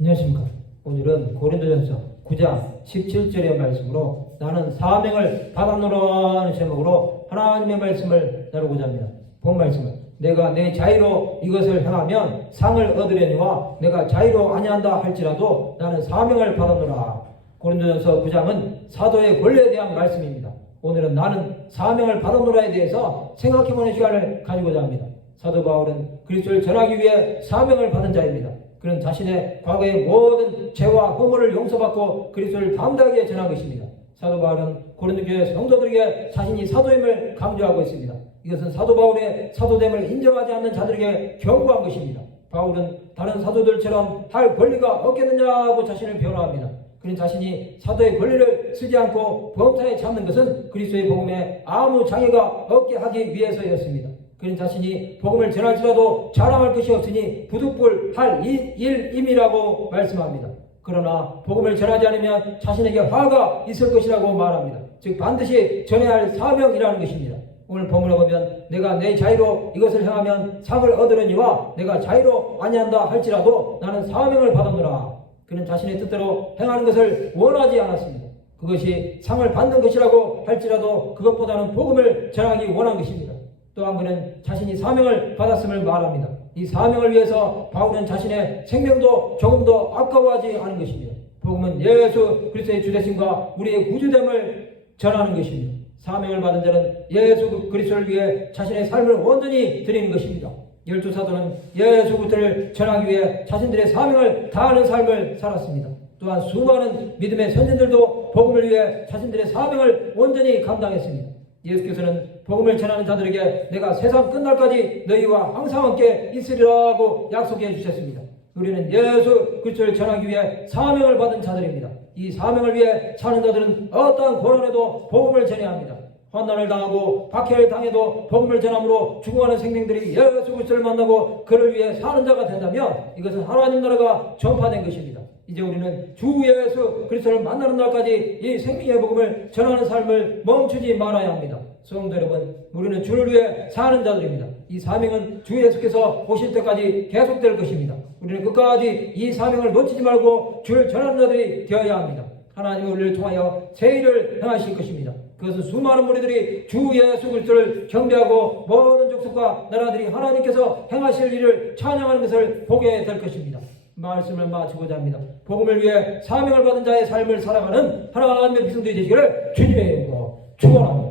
안녕하십니까. 오늘은 고린도전서 9장 17절의 말씀으로 나는 사명을 받아노라는 제목으로 하나님의 말씀을 나누고자 합니다. 본 말씀은 내가 내 자유로 이것을 행하면 상을 얻으려니와 내가 자유로 아니한다 할지라도 나는 사명을 받아노라. 고린도전서 9장은 사도의 권리에 대한 말씀입니다. 오늘은 나는 사명을 받아노라에 대해서 생각해보는 시간을 가지고자 합니다. 사도 바울은 그리스도를 전하기 위해 사명을 받은 자입니다. 그는 자신의 과거의 모든 죄와 허물을 용서받고 그리스도를 담대하게 전한 것입니다. 사도 바울은 고린도 교회 성도들에게 자신이 사도임을 강조하고 있습니다. 이것은 사도 바울의 사도됨을 인정하지 않는 자들에게 경고한 것입니다. 바울은 다른 사도들처럼 할 권리가 없겠느냐고 자신을 변호합니다. 그는 자신이 사도의 권리를 쓰지 않고 범타에 잡는 것은 그리스도의 복음에 아무 장애가 없게 하기 위해서였습니다. 그는 자신이 복음을 전할지라도 자랑할 것이 없으니 부득불 할 일- 일임이라고 말씀합니다. 그러나 복음을 전하지 않으면 자신에게 화가 있을 것이라고 말합니다. 즉 반드시 전해야 할 사명이라는 것입니다. 오늘 본문에 보면 내가 내 자유로 이것을 행하면 상을 얻으려니와 내가 자유로 아니한다 할지라도 나는 사명을 받았노라. 그는 자신의 뜻대로 행하는 것을 원하지 않았습니다. 그것이 상을 받는 것이라고 할지라도 그것보다는 복음을 전하기 원한 것입니다. 또한 그는 자신이 사명을 받았음을 말합니다. 이 사명을 위해서 바울은 자신의 생명도 조금도 아까워하지 않은 것입니다. 복음은 예수 그리스도의 주대심과 우리의 구주됨을 전하는 것입니다. 사명을 받은 자는 예수 그리스도를 위해 자신의 삶을 온전히 드리는 것입니다. 열두 사도는 예수 그리스도를 전하기 위해 자신들의 사명을 다하는 삶을 살았습니다. 또한 수많은 믿음의 선진들도 복음을 위해 자신들의 사명을 온전히 감당했습니다. 예수께서는 복음을 전하는 자들에게 내가 세상 끝날까지 너희와 항상 함께 있으리라고 약속해 주셨습니다. 우리는 예수 그리스도를 전하기 위해 사명을 받은 자들입니다. 이 사명을 위해 사는 자들은 어떠한 고난에도 복음을 전해야 합니다. 환난을 당하고 박해를 당해도 복음을 전함으로 죽어가는 생명들이 예수 그리스도를 만나고 그를 위해 사는 자가 된다면 이것은 하나님 나라가 전파된 것입니다. 이제 우리는 주 예수 그리스도를 만나는 날까지 이 생명의 복음을 전하는 삶을 멈추지 말아야 합니다. 성도 여러분, 우리는 주를 위해 사는 자들입니다. 이 사명은 주 예수께서 오실 때까지 계속될 것입니다. 우리는 끝까지 이 사명을 놓치지 말고 주를 전하는 자들이 되어야 합니다. 하나님은 우리를 통하여 새 일을 행하실 것입니다. 그것은 수많은 무리들이 주 예수 그리스도를 경배하고 모든 족속과 나라들이 하나님께서 행하실 일을 찬양하는 것을 보게 될 것입니다. 말씀을 마치고자 합니다. 복음을 위해 사명을 받은 자의 삶을 살아가는 하나님의 백성들이 되시기를 주님의 이름으로 축원합니다.